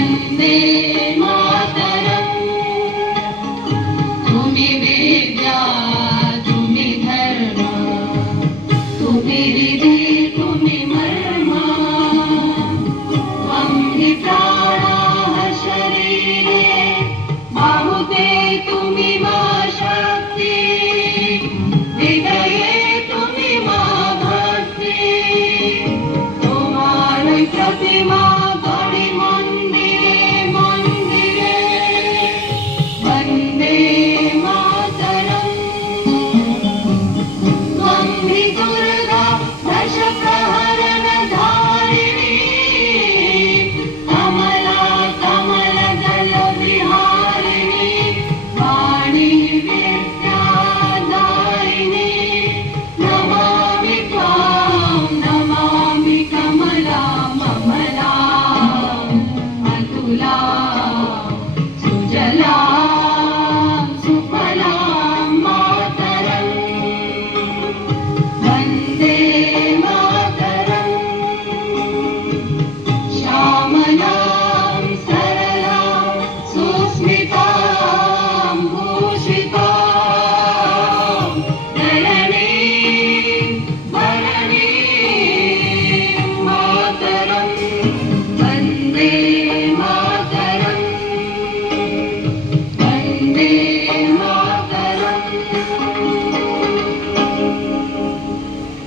वन्दे मातरम्। तुम्ही वेद्या तुम्ही धर्म, तुम्ही विधी तुम्ही मर्म, त्वं हि प्राणाः शरीरे बाहुते तुम्ही मा